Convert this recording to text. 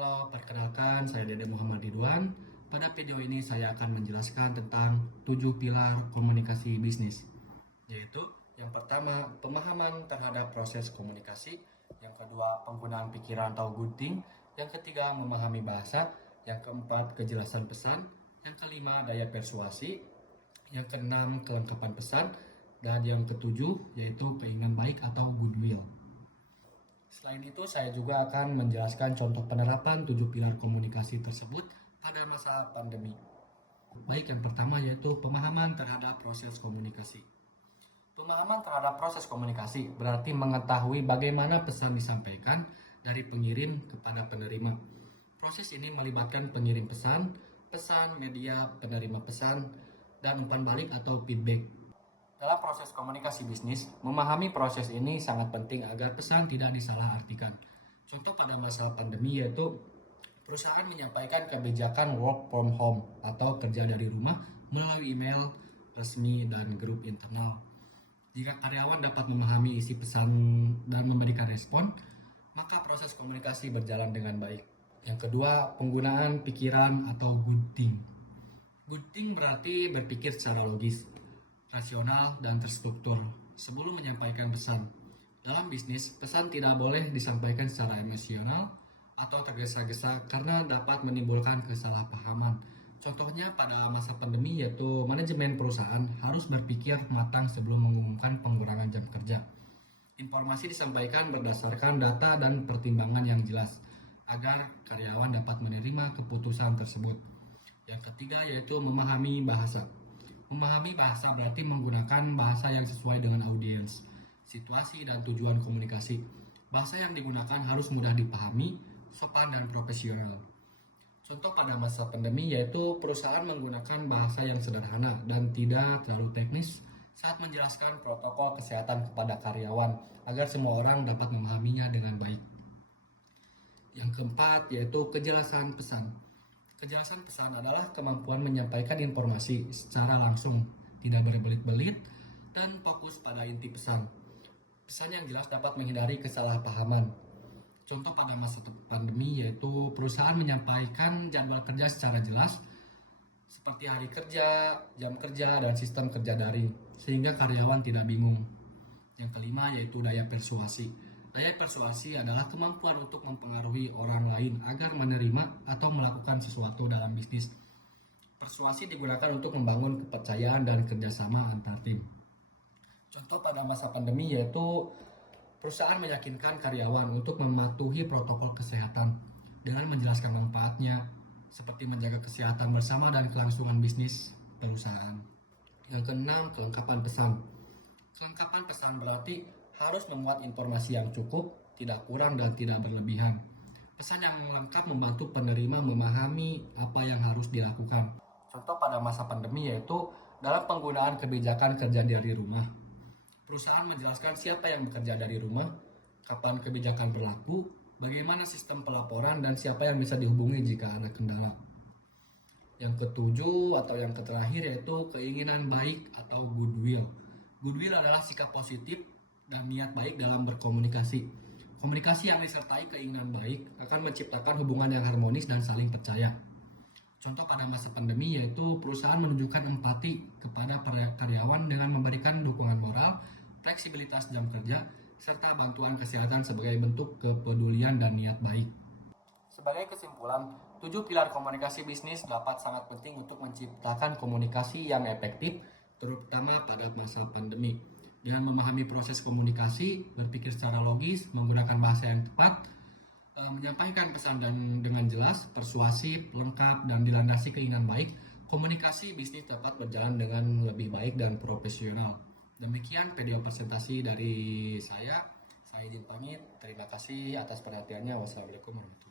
Halo, perkenalkan saya Dede Muhammad Ridwan. Pada video ini saya akan menjelaskan tentang 7 pilar komunikasi bisnis. Yaitu yang pertama, pemahaman terhadap proses komunikasi. Yang kedua, penggunaan pikiran atau gunting. Yang ketiga, memahami bahasa. Yang keempat, kejelasan pesan. Yang kelima, daya persuasi. Yang keenam, kelengkapan pesan. Dan yang ketujuh, yaitu keinginan baik atau goodwill. Selain itu, saya juga akan menjelaskan contoh penerapan 7 pilar komunikasi tersebut pada masa pandemi. Baik, yang pertama yaitu pemahaman terhadap proses komunikasi. Pemahaman terhadap proses komunikasi berarti mengetahui bagaimana pesan disampaikan dari pengirim kepada penerima. Proses ini melibatkan pengirim pesan, media, penerima pesan, dan umpan balik atau feedback. Dalam proses komunikasi bisnis, memahami proses ini sangat penting agar pesan tidak disalahartikan. Contoh pada masa pandemi yaitu perusahaan menyampaikan kebijakan work from home atau kerja dari rumah melalui email resmi dan grup internal. Jika karyawan dapat memahami isi pesan dan memberikan respon, maka proses komunikasi berjalan dengan baik. Yang kedua, penggunaan pikiran atau good think. Good think berarti berpikir secara logis, rasional, dan terstruktur sebelum menyampaikan pesan. Dalam bisnis, pesan tidak boleh disampaikan secara emosional atau tergesa-gesa karena dapat menimbulkan kesalahpahaman. Contohnya pada masa pandemi yaitu manajemen perusahaan harus berpikir matang sebelum mengumumkan pengurangan jam kerja. Informasi disampaikan berdasarkan data dan pertimbangan yang jelas agar karyawan dapat menerima keputusan tersebut. Yang ketiga yaitu memahami bahasa. Memahami bahasa berarti menggunakan bahasa yang sesuai dengan audiens, situasi, dan tujuan komunikasi. Bahasa yang digunakan harus mudah dipahami, sopan, dan profesional. Contoh pada masa pandemi yaitu perusahaan menggunakan bahasa yang sederhana dan tidak terlalu teknis saat menjelaskan protokol kesehatan kepada karyawan agar semua orang dapat memahaminya dengan baik. Yang keempat yaitu kejelasan pesan. Kejelasan pesan adalah kemampuan menyampaikan informasi secara langsung, tidak berbelit-belit, dan fokus pada inti pesan. Pesan yang jelas dapat menghindari kesalahpahaman. Contoh pada masa pandemi yaitu perusahaan menyampaikan jadwal kerja secara jelas, seperti hari kerja, jam kerja, dan sistem kerja daring, sehingga karyawan tidak bingung. Yang kelima yaitu daya persuasi. Daya persuasi adalah kemampuan untuk mempengaruhi orang lain agar menerima atau melakukan sesuatu dalam bisnis. Persuasi digunakan untuk membangun kepercayaan dan kerjasama antar tim. Contoh pada masa pandemi yaitu perusahaan meyakinkan karyawan untuk mematuhi protokol kesehatan dengan menjelaskan manfaatnya, seperti menjaga kesehatan bersama dan kelangsungan bisnis perusahaan. Yang keenam, kelengkapan pesan. Kelengkapan pesan berarti harus memuat informasi yang cukup, tidak kurang dan tidak berlebihan. Pesan yang lengkap membantu penerima memahami apa yang harus dilakukan. Contoh pada masa pandemi yaitu dalam penggunaan kebijakan kerja dari rumah. Perusahaan menjelaskan siapa yang bekerja dari rumah, kapan kebijakan berlaku, bagaimana sistem pelaporan, dan siapa yang bisa dihubungi jika ada kendala. Yang ketujuh atau yang terakhir yaitu keinginan baik atau goodwill. Goodwill adalah sikap positif dan niat baik dalam berkomunikasi. Komunikasi yang disertai keinginan baik akan menciptakan hubungan yang harmonis dan saling percaya. Contoh pada masa pandemi yaitu perusahaan menunjukkan empati kepada karyawan dengan memberikan dukungan moral, fleksibilitas jam kerja, serta bantuan kesehatan sebagai bentuk kepedulian dan niat baik. Sebagai kesimpulan, 7 pilar komunikasi bisnis dapat sangat penting untuk menciptakan komunikasi yang efektif, terutama pada masa pandemi. Dengan memahami proses komunikasi, berpikir secara logis, menggunakan bahasa yang tepat, menyampaikan pesan dengan jelas, persuasif, lengkap, dan dilandasi keinginan baik, komunikasi bisnis dapat berjalan dengan lebih baik dan profesional. Demikian video presentasi dari saya izin pamit. Terima kasih atas perhatiannya. Wassalamualaikum warahmatullahi wabarakatuh.